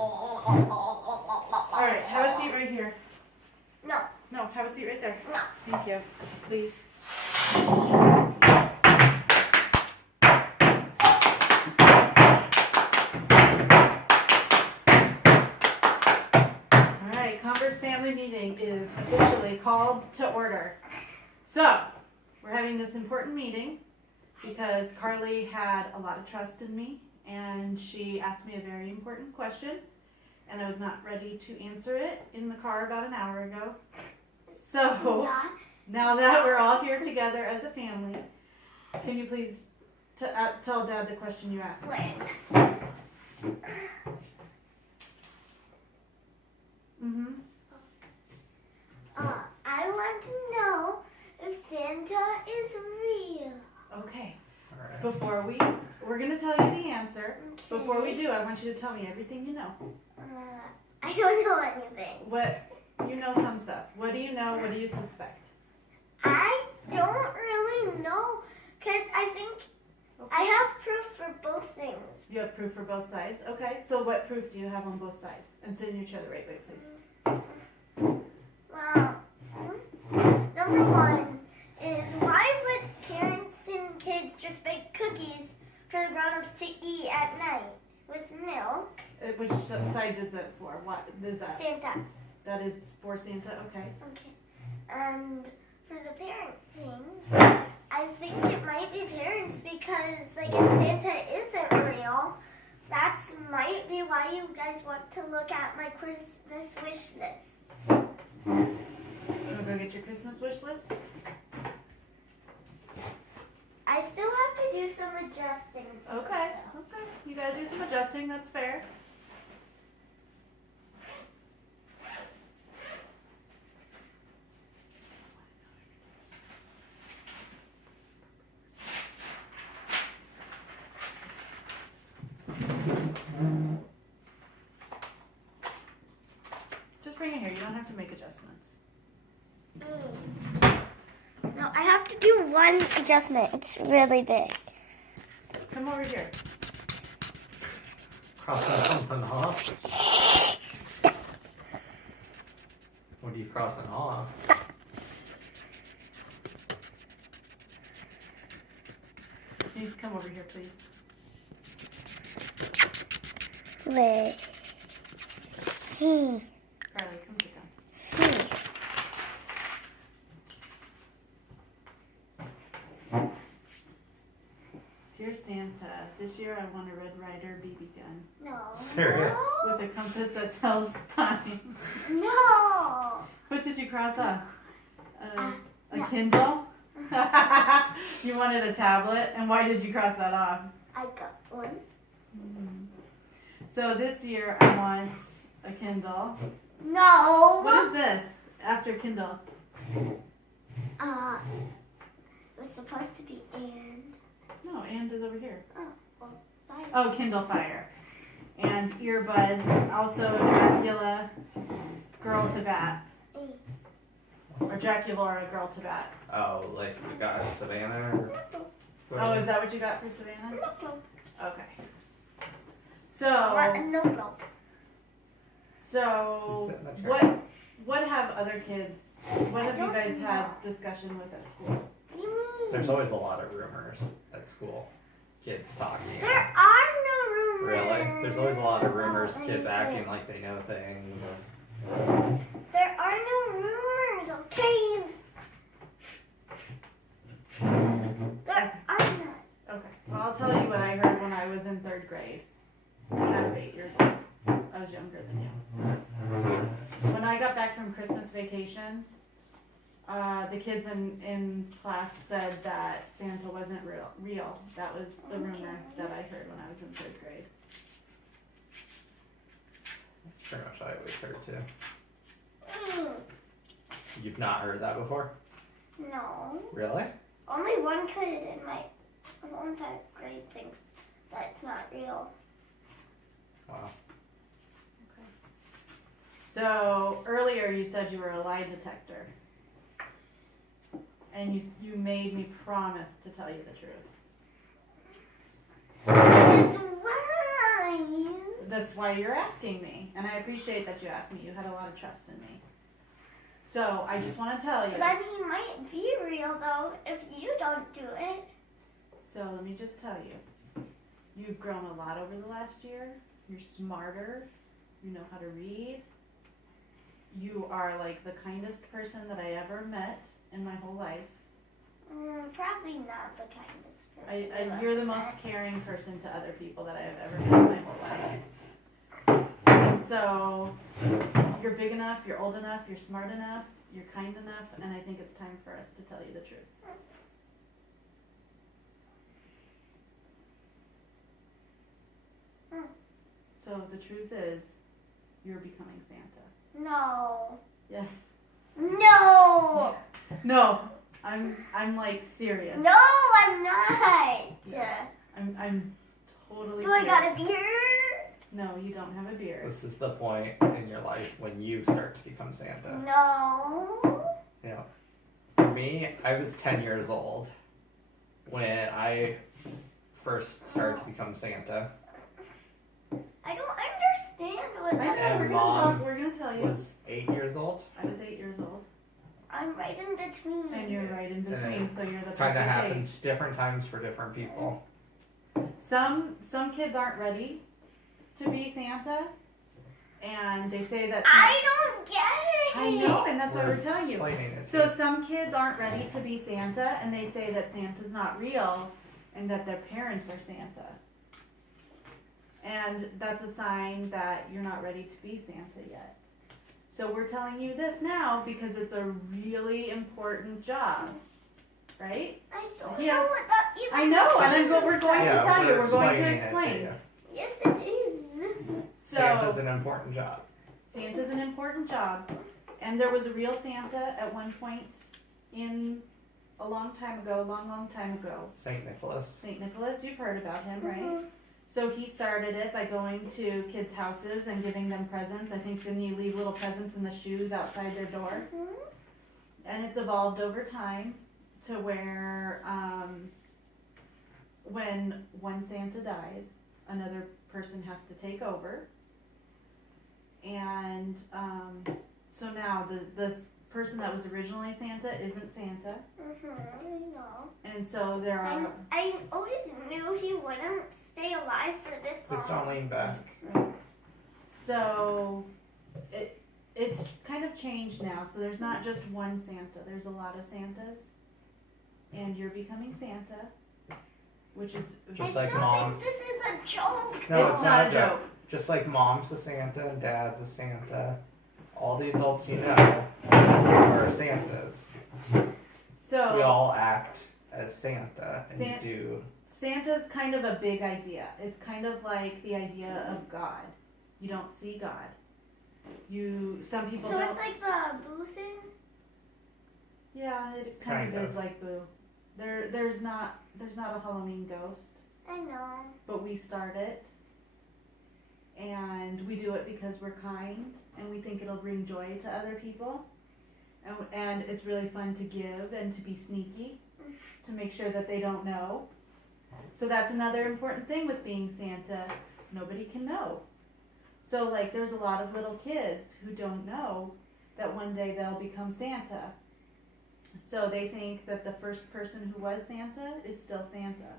All right, have a seat right here. No. No, have a seat right there. No. Thank you. Please. All right, Converse family meeting is officially called to order. So, we're having this important meeting because Carly had a lot of trust in me and she asked me a very important question and I was not ready to answer it in the car about an hour ago. So, now that we're all here together as a family, can you please tell Dad the question you asked me? Wait. Mm-hmm. I want to know if Santa is real. Okay. Alright. We're going to tell you the answer. Okay. Before we do, I want you to tell me everything you know. I don't know anything. You know some stuff. What do you know? What do you suspect? I don't really know, because I think I have proof for both things. You have proof for both sides? Okay. So what proof do you have on both sides? And sit in each other. Wait, please. Well, number one is, why would parents and kids just bake cookies for the grown-ups to eat at night with milk? Which side is that for? What is that? Santa. That is for Santa? Okay. Okay. And for the parent thing, I think it might be parents because, like, if Santa isn't real, that might be why you guys want to look at my Christmas wish list. You want to go get your Christmas wish list? I still have to do some adjusting. Okay. Okay. You gotta do some adjusting. That's fair. Just bring it here. You don't have to make adjustments. No, I have to do one adjustment. It's really big. Come over here. Crossing something off? What are you crossing off? Can you come over here, please? Wait. Carly, come sit down. Dear Santa, this year I want a Red Ryder BB gun No. Serious? with a compass that tells time. No. What did you cross off? A no. Kindle? You wanted a tablet? And why did you cross that off? I got one. So this year I want a Kindle. No. What is this after Kindle? It was supposed to be and. No, and is over here. Oh, well, fine. Oh, Kindle Fire. And earbuds. Also Dracula, Girl to Bat. Or Draculaura, Girl to Bat. Oh, like you got Savannah? Or Oh, is that what you got for Savannah? No. Okay. What a no. She's sitting in the chair. what have other kids, what have you guys had discussion with at school? What do you mean? There's always a lot of rumors at school. Kids talking. There are no rumors. Really? There's always a lot of rumors, kids acting like they know things. There are no rumors, okay? There are not. Okay, well I'll tell you what I heard when I was in 3rd grade. When I was 8 years old. I was younger than you. When I got back from Christmas vacation, the kids in class said that Santa wasn't real. That was the rumor that I heard when I was in 3rd grade. That's pretty much what I always heard too. You've not heard that before? No. Really? Only one kid in my 1st grade thinks that it's not real. Wow. So earlier you said you were a lie detector. And you made me promise to tell you the truth. Just why? that's why you're asking me, and I appreciate that you asked me. You had a lot of trust in me. So I just want to tell you. Then he might be real though if you don't do it. So let me just tell you, you've grown a lot over the last year. You're smarter. You know how to read. You are like the kindest person that I ever met in my whole life. Probably not the kindest person. You're the most caring person to other people that I have ever met in my whole life. And so you're big enough, you're old enough, you're smart enough, you're kind enough, and I think it's time for us to tell you the truth. So the truth is, you're becoming Santa. No. Yes. No. No, I'm like serious. No, I'm not. Yeah. I'm totally Do I serious. got a beard? No, you don't have a beard. This is the point in your life when you start to become Santa. No. You know, for me, I was 10 years old when I first started to become Santa. I don't understand what I that know, And we're Mom gonna tell you. Was 8 years old. I was 8 years old. I'm right in between. And you're right in between, so you're the Kind of perfect happens different times for different people. age. Some kids aren't ready to be Santa, and they say that. I don't get it. I know, and that's why we're telling you. Explaining it to So you. some kids aren't ready to be Santa, and they say that Santa's not real, and that their parents are Santa. And that's a sign that you're not ready to be Santa yet. So we're telling you this now because it's a really important job, right? I don't Yes. know what that even I know, and we're going Yeah, to tell you. We're going to explaining it explain. you. Yes, it is. Santa's So an important job. Santa's an important job, and there was a real Santa at one point in a long time ago, long time ago. Saint Nicholas. St. Nicholas, you've heard about him, right? Mhm. So he started it by going to kids' houses and giving them presents. I think didn't you leave little presents in the shoes outside their door? Mhm. And it's evolved over time to where when one Santa dies, another person has to take over. And so now this person that was originally Santa isn't Santa. I know. And so there are I always knew he wouldn't stay alive for this Please don't long. lean back. So it's kind of changed now. So there's not just one Santa. There's a lot of Santas. And you're becoming Santa, which is Just I like still Mom. think this is a joke. No, it's not a joke. Just like Mom's a Santa and Dad's a Santa. All the adults you know are Santas. So We all act as Santa and San- do. Santa's kind of a big idea. It's kind of like the idea of God. You don't see God. Some people So don't. it's like the boo thing? Yeah, it kind Kind of of. is like Boo. There's not a Halloween ghost, I know. but we start it, and we do it because we're kind and we think it'll bring joy to other people, and it's really fun to give and to be sneaky, to make sure that they don't know. So that's another important thing with being Santa. Nobody can know. So like there's a lot of little kids who don't know that one day they'll become Santa. So they think that the first person who was Santa is still Santa.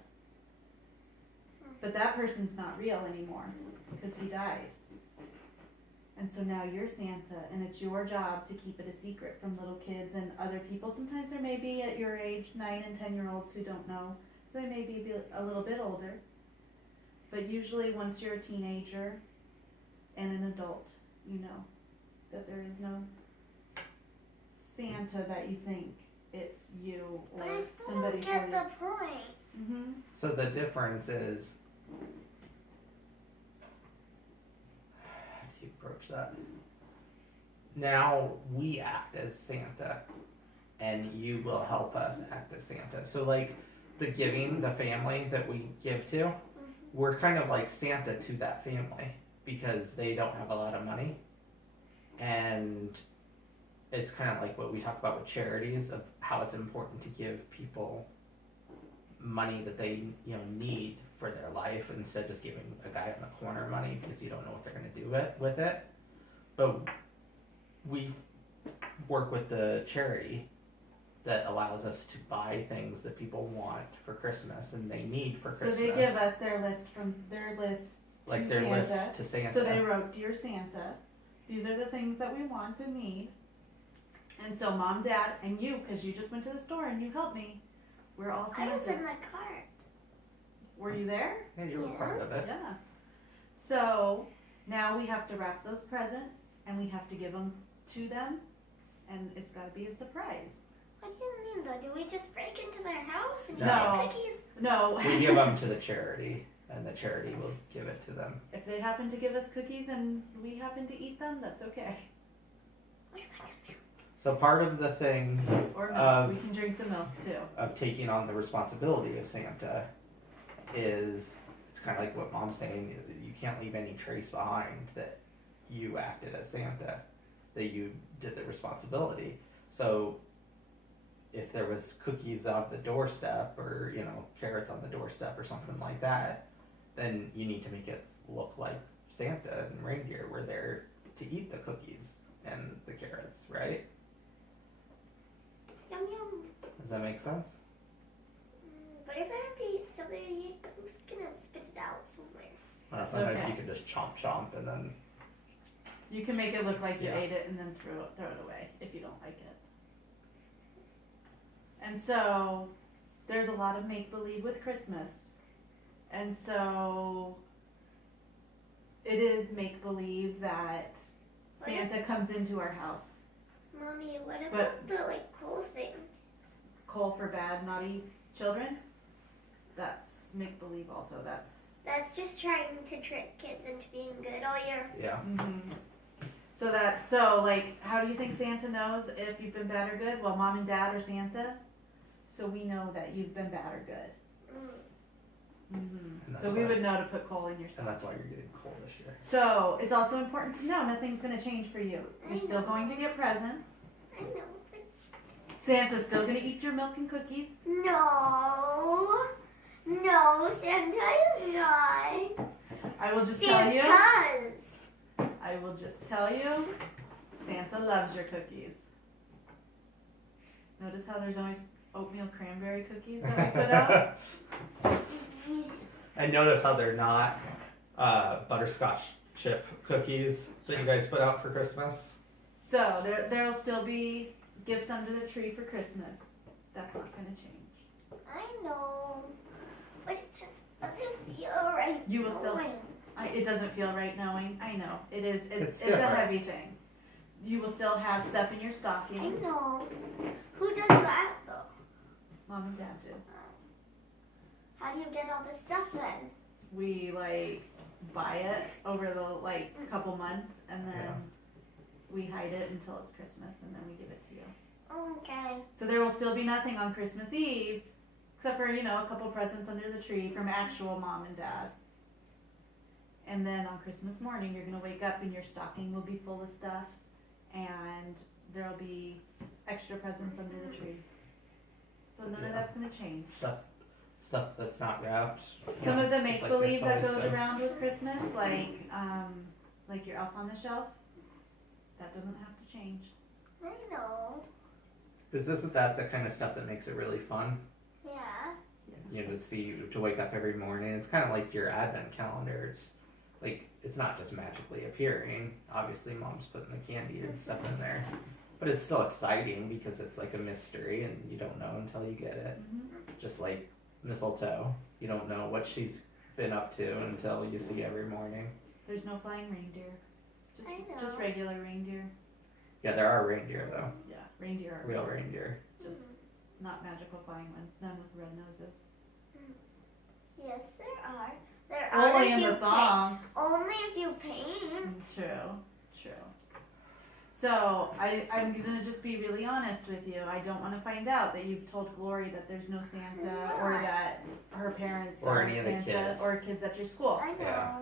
But that person's not real anymore because he died. And so now you're Santa, and it's your job to keep it a secret from little kids and other people. Sometimes there may be at your age 9 and 10-year-olds who don't know. So they may be a little bit older. But usually once you're a teenager and an adult, you know that there is no Santa that you think it's you or But I still somebody don't for get you. the point. Mm-hmm. So the difference is. How do you approach that? Now we act as Santa, and you will help us act as Santa. So like the giving, the family that we give to, we're kind of like Santa to that family because they don't have a lot of money, and it's kind of like what we talk about with charities of how it's important to give people money that they need for their life instead of just giving a guy on the corner money because you don't know what they're going to do with it. But we work with the charity that allows us to buy things that people want for Christmas and they need for So Christmas. they give us their list from their list like to their Santa. list to Santa. So they wrote, "Dear Santa, these are the things that we want and need." And so Mom, Dad, and you, because you just went to the store and you helped me, we're all I was Santa. in the cart. Were you there? Yeah, you were Yeah. part of it. Yeah. So now we have to wrap those presents and we have to give them to them, and it's got to be a surprise. What do you mean though? Do we just break into their house and No. get cookies? No, We give them to the charity, and the charity will give it to them. if they happen to give us cookies and we happen to eat them, that's okay. What about the milk? So part of the thing Or milk, Of- we can drink the milk too. of taking on the responsibility of Santa is it's kind of like what Mom's saying. You can't leave any trace behind that you acted as Santa, that you did the responsibility. So if there was cookies on the doorstep or carrots on the doorstep or something like that, then you need to make it look like Santa and reindeer were there to eat the cookies and the carrots, right? Yum yum. Does that make sense? But if I have to eat celery, I'm just gonna spit it out somewhere. Sometimes Okay. you can just chomp and then You can make it look like you Yeah. ate it and then throw it away if you don't like it. And so there's a lot of make believe with Christmas. And so it is make believe that Santa comes into our house. Mommy, what But- about the cool thing? Coal for bad, naughty children. That's make believe also. That's just trying to trick kids into being good all year. yeah. So how do you think Santa knows if you've been bad or good? Well, Mom and Dad are Santa, so we know that you've been bad or good. And that's So we why- would know to put coal in your And stuff. that's why you're getting cold this year. So it's also important to know nothing's going to change for you. You're I still know. going to get presents. I know. Santa's still going to eat your milk and cookies. No. No, Santa is not. I will just tell you. Santa's. I will just tell you. Santa loves your cookies. Notice how there's always oatmeal cranberry cookies that we put out? And notice how they're not butterscotch chip cookies that you guys put out for Christmas. So there'll still be gifts under the tree for Christmas. That's not going to change. I know. But it just doesn't feel right. You will still- knowing. It doesn't feel right knowing. I know it is. It's It's a different. heavy thing. You will still have stuff in your I stocking. know. Who does that though? Mom and Dad do. How do you get all this stuff then? We buy it over the couple months, and then Yeah. we hide it until it's Christmas, and then we give it to you. Okay. So there will still be nothing on Christmas Eve, except for a couple presents under the tree from actual Mom and Dad. And then on Christmas morning, you're gonna wake up and your stocking will be full of stuff, and there'll be extra presents under the tree. So none Yeah. of that's gonna change. Stuff that's not wrapped. Some of the just make like believe it's that always goes been. around with Christmas, like your elf on the shelf, that doesn't have to change. I know. Isn't that the kind of stuff that makes it really fun? Yeah. To wake up every morning. It's kind of like your advent calendar. It's not just magically appearing. Obviously, Mom's putting the candy and stuff in there, but it's still exciting because it's like a mystery and you don't know until you get it. Just like mistletoe, you don't know what she's been up to until you see every morning. There's no flying reindeer, I know. just regular reindeer. Yeah, there are reindeer though, Yeah, reindeer are real reindeer. just not magical flying ones, none with red noses. Yes, there are. There are Only if in you the song. Only if you paint. True. So I'm gonna just be really honest with you. I don't want to find out that you've told Glory that there's no Santa, or that her parents Or aren't any of the Santa, kids. or kids at your school. I know. Yeah.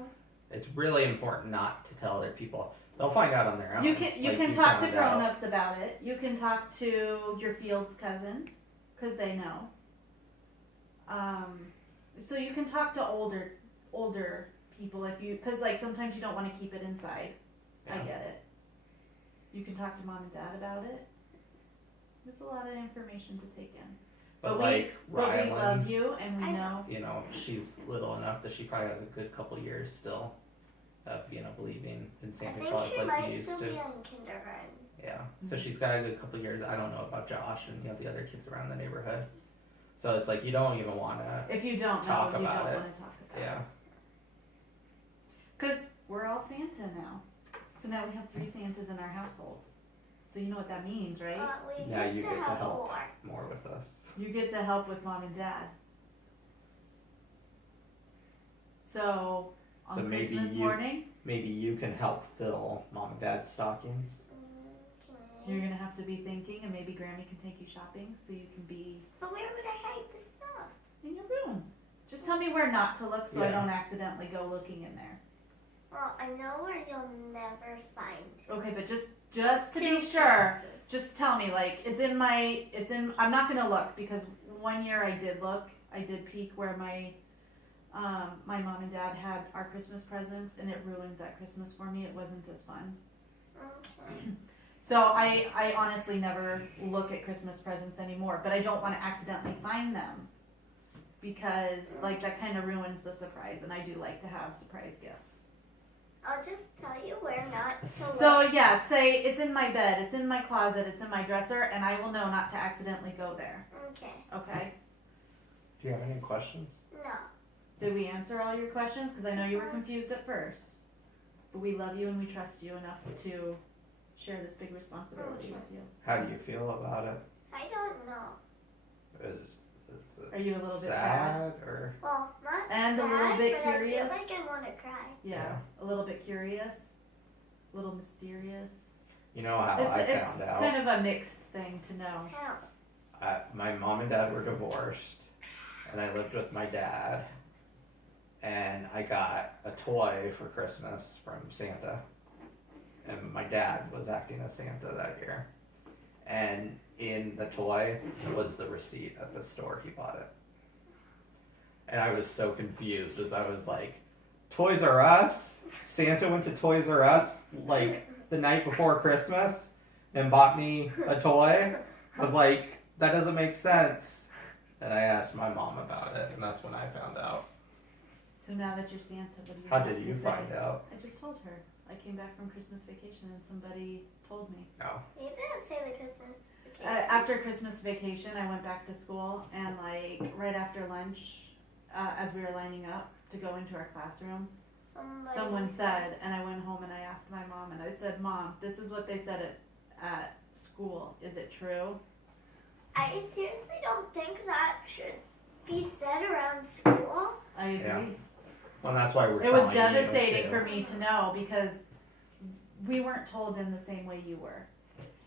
It's really important not to tell other people. They'll find out on their own. You can talk to found out. grown-ups about it. You can talk to your Fields cousins, because they know. So you can talk to older people if you, cause like sometimes you don't wanna keep it inside. I Yeah. get it. You can talk to mom and dad about it. It's a lot of information to take in. But we- like But we Rylan, love you and we I know. you know, she's little enough that she probably has a good couple years still of, you know, believing in I Santa think Claus she like might you used still to. be in kindergarten. Yeah. So she's got a good couple years. I don't know about Josh and, you know, the other kids around the neighborhood. So it's like you don't even wanna, If you don't know, Talk you don't about it. wanna talk about it. yeah. Cause we're all Santa now. So now we have 3 Santas in our household. So you know what that means, right? We Now used you to get to have help. 4. More with us. You get to help with mom and dad. So on So maybe Christmas you- morning, Maybe you can help fill mom and dad's stockings. Okay. you're gonna have to be thinking, and maybe Grammy can take you shopping so you can be But where would I hide the stuff? in your room. Just tell me where not to look so I Yeah. don't accidentally go looking in there. Well, I know where you'll never find. Okay, but just to be 2 sure, places. just tell me, like, I'm not gonna look, because one year I did look, I did peek where my mom and dad had our Christmas presents, and it ruined that Christmas for me. It wasn't as fun. Okay. So I honestly never look at Christmas presents anymore, but I don't wanna accidentally find them, because, like, that kinda ruins the surprise, and I do like to have surprise gifts. I'll just tell you where not to look. So yeah, say it's in my bed, it's in my closet, it's in my dresser, and I will know not to accidentally go there. Okay. Okay? Do you have any questions? No. Did we answer all your questions? Because I know you were confused at first. But we love you and we trust you enough to share this big responsibility with you. How do you feel about it? I don't know. Is it Are you a little bit sad? or Well, not And a sad, little bit but curious? I feel like I want to cry. Yeah. Yeah. A little bit curious, a little mysterious. you know how I It's found out? kind of a mixed thing to know. How? My mom and dad were divorced, and I lived with my dad, and I got a toy for Christmas from Santa, and my dad was acting as Santa that year, and in the toy was the receipt at the store he bought it, and I was so confused as I was like, Toys R Us? Santa went to Toys R Us like the night before Christmas and bought me a toy? I was like, that doesn't make sense. And I asked my mom about it, and that's when I found out. So now that you're Santa, what do you How have did you to find say? out? I just told her. I came back from Christmas vacation and somebody told me. No. You didn't say the Christmas vacation. After Christmas vacation, I went back to school, and like right after lunch, as we were lining up to go into our classroom, someone said, and I went home and I asked my mom, and I said, Mom, this is what they said at school. Is it true? I seriously don't think that should be said around school. I agree. Yeah. Well, that's why we're It was telling you, devastating too. for me to know because we weren't told in the same way you were.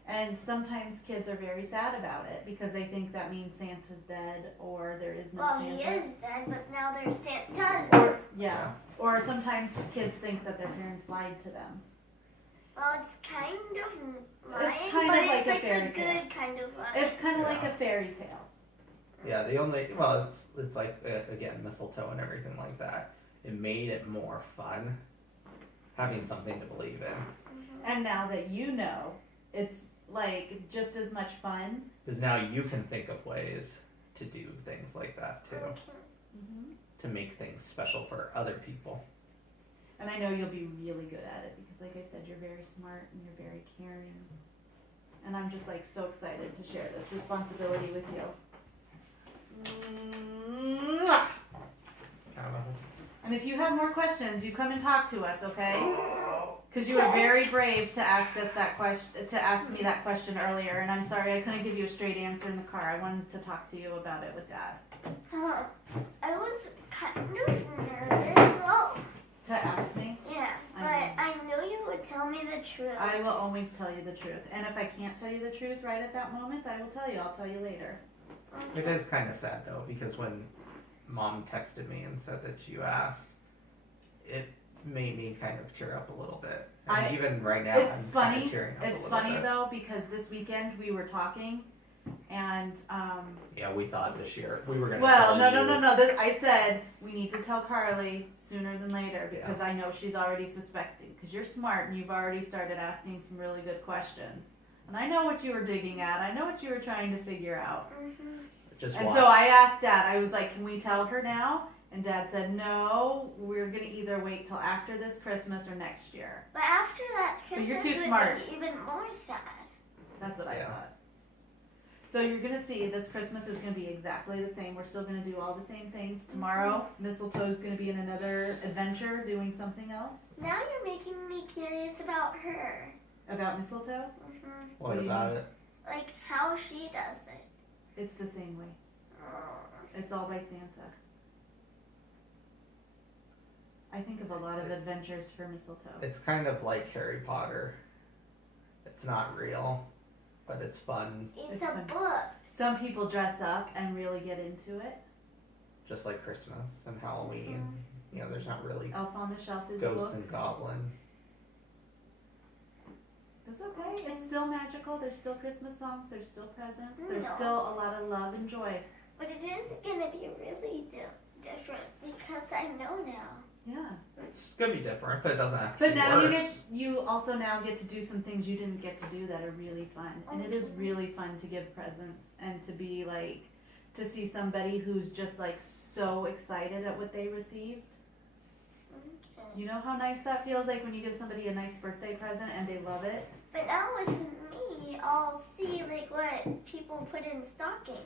And sometimes kids are very sad about it because they think that means Santa's dead or there is no Well, Santa. he is dead, but now there's Santas. Or, yeah. Or sometimes kids think that their parents lied to them. Well, it's kind of lying, kind but of like it's a like fairy the tale. good kind of lying. It's kind of like Yeah. a fairy tale. Yeah, the only, well, it's like, again, mistletoe and everything like that. It made it more fun having something to believe in. And now that you know, it's like just as much fun. Because now you can think of ways to do things like that too. Okay. To make things special for other people. And I know you'll be really good at it because, like I said, you're very smart and you're very caring. And I'm just like so excited to share this responsibility with you. Mwah! And if you have more questions, you come and talk to us, okay? Because you were very brave to ask us that question, to ask me that question earlier. And I'm sorry I couldn't give you a straight answer in the car. I wanted to talk to you about it with Dad. I was kind of nervous though. To ask me, Yeah, but I know you would tell me the truth. I will always tell you the truth. And if I can't tell you the truth right at that moment, I will tell you. I'll tell you later. It is kind of sad though, because when Mom texted me and said that you asked, it made me kind of tear up a little bit. And even right now, It's I'm kind funny. of tearing up It's a little funny bit. though because this weekend we were talking, And Yeah, we thought this year we were gonna. well, tell no, you. no, no, no. This, I said we need to tell Carly sooner than later because I know she's already suspecting. Because you're smart and you've already started asking some really good questions. And I know what you were digging at. I know what you were trying to figure out. Just And watch. so I asked Dad. I was like, "Can we tell her now?" And Dad said, "No. We're gonna either wait till after this Christmas or next year." But after that, But Christmas you're too would smart. be even more sad. That's what I Yeah. thought. So you're gonna see this Christmas is gonna be exactly the same. We're still gonna do all the same things. Tomorrow, Mistletoe's gonna be in another adventure doing something else. Now you're making me curious about her. About mistletoe? What What do you about mean? it? Like how she does it. It's the same way. It's all by Santa. I think of a lot of adventures for mistletoe. It's kind of like Harry Potter. It's not real, but it's fun, It's It's a fun. book. Some people dress up and really get into it. just like Christmas and Halloween. You know, there's not really Elf on the Shelf is a ghosts book. and goblins. It's okay. It's still magical. There's still Christmas songs. There's still presents. There's No. still a lot of love and joy. But it is gonna be really different because I know now. Yeah. It's gonna be different, but it doesn't have to But be now worse. you also now get to do some things you didn't get to do that are really fun. And it is really fun to give presents and to be like to see somebody who's just like so excited at what they received. Okay. You know how nice that feels like when you give somebody a nice birthday present and they love it? But now with me, I'll see like what people put in stockings.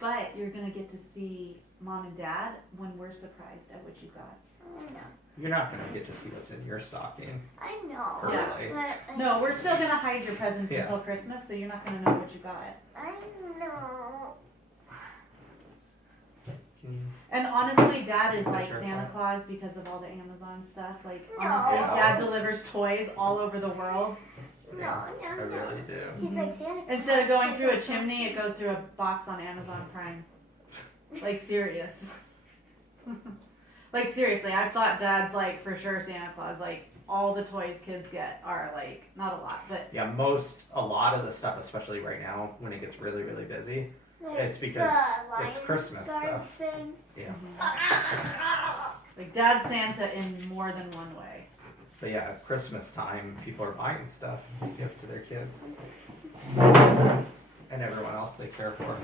But you're gonna get to see mom and dad when we're surprised at what you got. I know. You're not gonna get to see what's in your stocking. I know. Early. But No, we're still gonna hide your presents Yeah. until Christmas, so you're not gonna know what you got. I know. Can you- And honestly, Dad is like Sure. Santa Claus because of all the Amazon stuff. Like No. honestly, Yeah. Dad delivers toys all I over the world. No, I no, no. really do. He's like Santa Claus. Instead of going through a chimney, it goes through a box on Amazon Prime. Like serious. Like seriously, I've thought Dad's like for sure Santa Claus. Like all the toys kids get are like not a lot, but Yeah, a lot of the stuff, especially right now when it gets really, really busy. Like It's because the it's Lion Christmas Guard stuff. Thing. Yeah. like Dad's Santa in more than one way. But yeah, at Christmas time, people are buying stuff to give to their kids. And everyone else they care for.